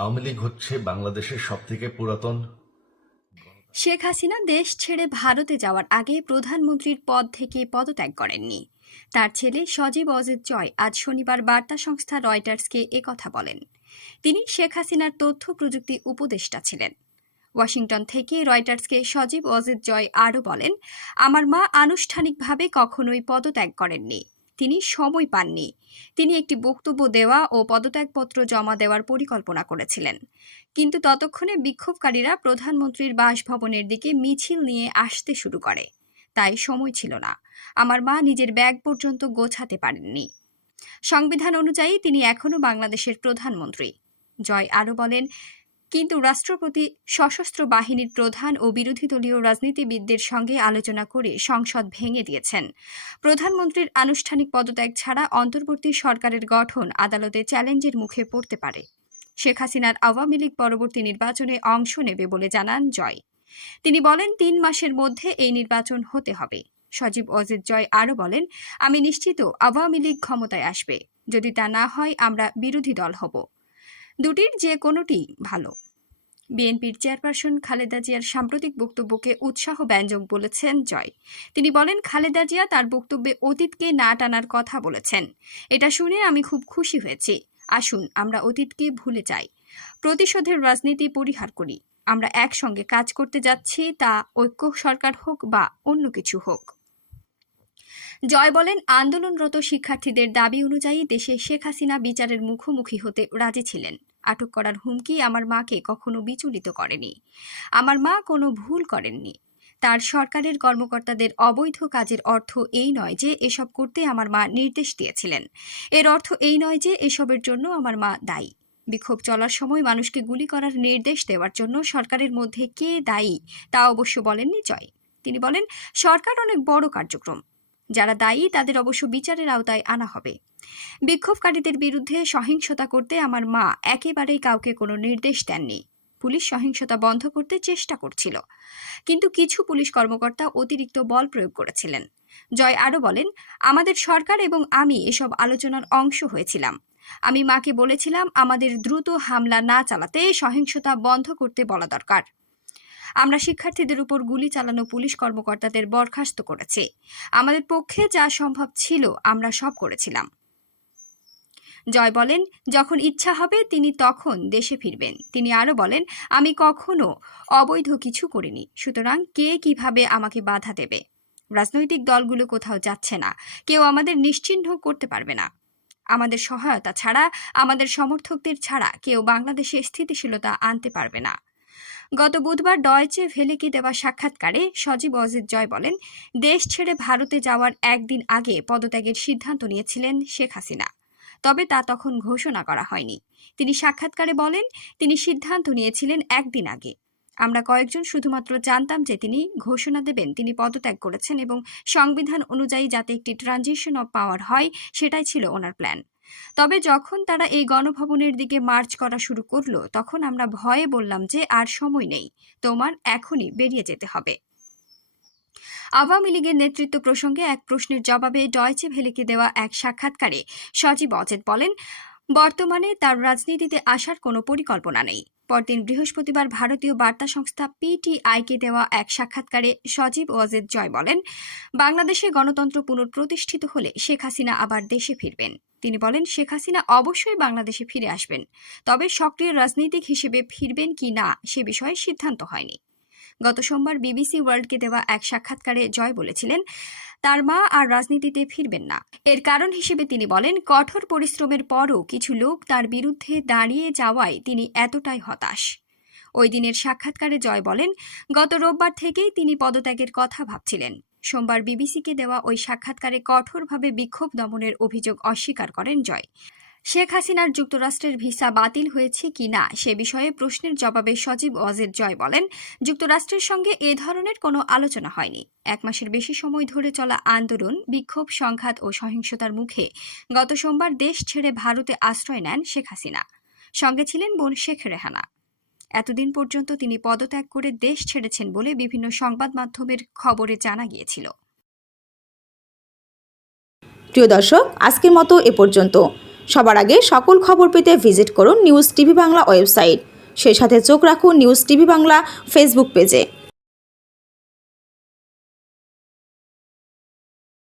আওয়ামী লীগ হচ্ছে বাংলাদেশের সব থেকে পুরাতন শেখ হাসিনা দেশ ছেড়ে ভারতে যাওয়ার আগে প্রধানমন্ত্রীর পদ থেকে পদত্যাগ করেননি। তার ছেলে সজীব অজিত জয় আজ শনিবার বার্তা সংস্থা রয়টার্সকে একথা বলেন। তিনি শেখ হাসিনার তথ্য প্রযুক্তি উপদেষ্টা ছিলেন। ওয়াশিংটন থেকে রয়টার্সকে সজীব অজিত জয় আরও বলেন, আমার মা আনুষ্ঠানিকভাবে কখনোই পদত্যাগ করেননি। তিনি সময় পাননি। তিনি একটি বক্তব্য দেওয়া ও পদত্যাগপত্র জমা দেওয়ার পরিকল্পনা করেছিলেন। কিন্তু ততক্ষণে বিক্ষোভকারীরা প্রধানমন্ত্রীর বাসভবনের দিকে মিছিল নিয়ে আসতে শুরু করে। তাই সময় ছিল না। আমার মা নিজের ব্যাগ পর্যন্ত গোছাতে পারেননি। সংবিধান অনুযায়ী তিনি এখনও বাংলাদেশের প্রধানমন্ত্রী। জয় আরও বলেন কিন্তু রাষ্ট্রপতি সশস্ত্র বাহিনীর প্রধান ও বিরোধী দলীয় রাজনীতিবিদদের সঙ্গে আলোচনা করে সংসদ ভেঙে দিয়েছেন। প্রধানমন্ত্রীর আনুষ্ঠানিক পদত্যাগ ছাড়া অন্তর্বর্তী সরকারের গঠন আদালতে চ্যালেঞ্জের মুখে পড়তে পারে। শেখ হাসিনার আওয়ামী লীগ পরবর্তী নির্বাচনে অংশ নেবে বলে জানান জয়। তিনি বলেন, তিন মাসের মধ্যে এই নির্বাচন হতে হবে। সজীব অজিত জয় আরও বলেন, আমি নিশ্চিত আওয়ামী লীগ ক্ষমতায় আসবে। যদি তা না হয়, আমরা বিরোধী দল হব। দুটির যে কোনোটি ভালো। বিএনপির চেয়ারপারসন খালেদা জিয়ার সাম্প্রতিক বক্তব্যকে উৎসাহ ব্যঞ্জক বলেছেন জয়। তিনি বলেন, খালেদা জিয়া তার বক্তব্যে অতীতকে না টানার কথা বলেছেন। এটা শুনে আমি খুব খুশি হয়েছি। আসুন, আমরা অতীতকে ভুলে যাই। প্রতিশোধের রাজনীতি পরিহার করি। আমরা একসঙ্গে কাজ করতে যাচ্ছি, তা ঐক্য সরকার হোক বা অন্য কিছু হোক। জয় বলেন, আন্দোলনরত শিক্ষার্থীদের দাবি অনুযায়ী দেশে শেখ হাসিনা বিচারের মুখোমুখি হতে রাজি ছিলেন। আটক করার হুমকি আমার মাকে কখনো বিচলিত করেনি। আমার মা কোনো ভুল করেননি। তার সরকারের কর্মকর্তাদের অবৈধ কাজের অর্থ এই নয় যে এসব করতে আমার মা নির্দেশ দিয়েছিলেন। এর অর্থ এই নয় যে এসবের জন্য আমার মা দায়ী। বিক্ষোভ চলার সময় মানুষকে গুলি করার নির্দেশ দেওয়ার জন্য সরকারের মধ্যে কে দায়ী তা অবশ্য বলেননি জয়। তিনি বলেন, সরকার অনেক বড় কার্যক্রম। যারা দায়ী, তাদের অবশ্য বিচারের আওতায় আনা হবে। বিক্ষোভকারীদের বিরুদ্ধে সহিংসতা করতে আমার মা একেবারেই কাউকে কোনো নির্দেশ দেননি। পুলিশ সহিংসতা বন্ধ করতে চেষ্টা করছিল। কিন্তু কিছু পুলিশ কর্মকর্তা অতিরিক্ত বল প্রয়োগ করেছিলেন। জয় আরও বলেন, আমাদের সরকার এবং আমি এসব আলোচনার অংশ হয়েছিলাম। আমি মাকে বলেছিলাম আমাদের দ্রুত হামলা না চালাতে সহিংসতা বন্ধ করতে বলা দরকার। আমরা শিক্ষার্থীদের উপর গুলি চালানো পুলিশ কর্মকর্তাদের বরখাস্ত করেছি। আমাদের পক্ষে যা সম্ভব ছিল, আমরা সব করেছিলাম। জয় বলেন, যখন ইচ্ছা হবে, তিনি তখন দেশে ফিরবেন। তিনি আরও বলেন, আমি কখনো অবৈধ কিছু করিনি। সুতরাং কে কীভাবে আমাকে বাধা দেবে? রাজনৈতিক দলগুলো কোথাও যাচ্ছে না। কেউ আমাদের নিশ্চিহ্ন করতে পারবে না। আমাদের সহায়তা ছাড়া, আমাদের সমর্থকদের ছাড়া কেউ বাংলাদেশে স্থিতিশীলতা আনতে পারবে না। গত বুধবার ডয়চে ভেলেকে দেওয়া সাক্ষাৎকারে সজীব অজিত জয় বলেন, দেশ ছেড়ে ভারতে যাওয়ার একদিন আগে পদত্যাগের সিদ্ধান্ত নিয়েছিলেন শেখ হাসিনা। তবে তা তখন ঘোষণা করা হয়নি। তিনি সাক্ষাৎকারে বলেন, তিনি সিদ্ধান্ত নিয়েছিলেন একদিন আগে। আমরা কয়েকজন শুধুমাত্র জানতাম যে তিনি ঘোষণা দেবেন, তিনি পদত্যাগ করেছেন এবং সংবিধান অনুযায়ী যাতে একটি ট্রানজিশন অফ পাওয়ার হয়, সেটাই ছিল ওনার প্ল্যান। তবে যখন তারা এই গণভবনের দিকে মার্চ করা শুরু করল, তখন আমরা ভয়ে বললাম যে আর সময় নেই, তোমার এখনই বেরিয়ে যেতে হবে। আওয়ামী লীগের নেতৃত্ব প্রসঙ্গে এক প্রশ্নের জবাবে ডয়চে ভেলিকে দেওয়া এক সাক্ষাৎকারে সজীব অজেদ বলেন বর্তমানে তার রাজনীতিতে আসার কোনো পরিকল্পনা নেই। পরদিন বৃহস্পতিবার ভারতীয় বার্তা সংস্থা পিটিআইকে দেওয়া এক সাক্ষাৎকারে সজীব ওয়াজেদ জয় বলেন, বাংলাদেশে গণতন্ত্র পুনঃপ্রতিষ্ঠিত হলে শেখ হাসিনা আবার দেশে ফিরবেন। তিনি বলেন, শেখ হাসিনা অবশ্যই বাংলাদেশে ফিরে আসবেন, তবে সক্রিয় রাজনীতিক হিসেবে ফিরবেন কি না সে বিষয়ে সিদ্ধান্ত হয়নি। গত সোমবার বিবিসি ওয়ার্ল্ডকে দেওয়া এক সাক্ষাৎকারে জয় বলেছিলেন, তার মা আর রাজনীতিতে ফিরবেন না। এর কারণ হিসেবে তিনি বলেন, কঠোর পরিশ্রমের পরও কিছু লোক তার বিরুদ্ধে দাঁড়িয়ে যাওয়ায় তিনি এতটাই হতাশ। ওই দিনের সাক্ষাৎকারে জয় বলেন, গত রোববার থেকেই তিনি পদত্যাগের কথা ভাবছিলেন। সোমবার বিবিসিকে দেওয়া ওই সাক্ষাৎকারে কঠোরভাবে বিক্ষোভ দমনের অভিযোগ অস্বীকার করেন জয়। শেখ হাসিনার যুক্তরাষ্ট্রের ভিসা বাতিল হয়েছে কি না সে বিষয়ে প্রশ্নের জবাবে সজীব ওয়াজেদ জয় বলেন, যুক্তরাষ্ট্রের সঙ্গে এ ধরনের কোনো আলোচনা হয়নি। এক মাসের বেশি সময় ধরে চলা আন্দোলন, বিক্ষোভ, সংঘাত ও সহিংসতার মুখে গত সোমবার দেশ ছেড়ে ভারতে আশ্রয় নেন শেখ হাসিনা। সঙ্গে ছিলেন বোন শেখ রেহানা। এতদিন পর্যন্ত তিনি পদত্যাগ করে দেশ ছেড়েছেন বলে বিভিন্ন সংবাদ মাধ্যমের খবরে জানা গিয়েছিল। প্রিয় দর্শক, আজকের মতো এ পর্যন্ত। সবার আগে সকল খবর পেতে ভিজিট করুন নিউজ টিভি বাংলা ওয়েবসাইট। সেই সাথে চোখ রাখুন নিউজ টিভি বাংলা ফেসবুক পেজে।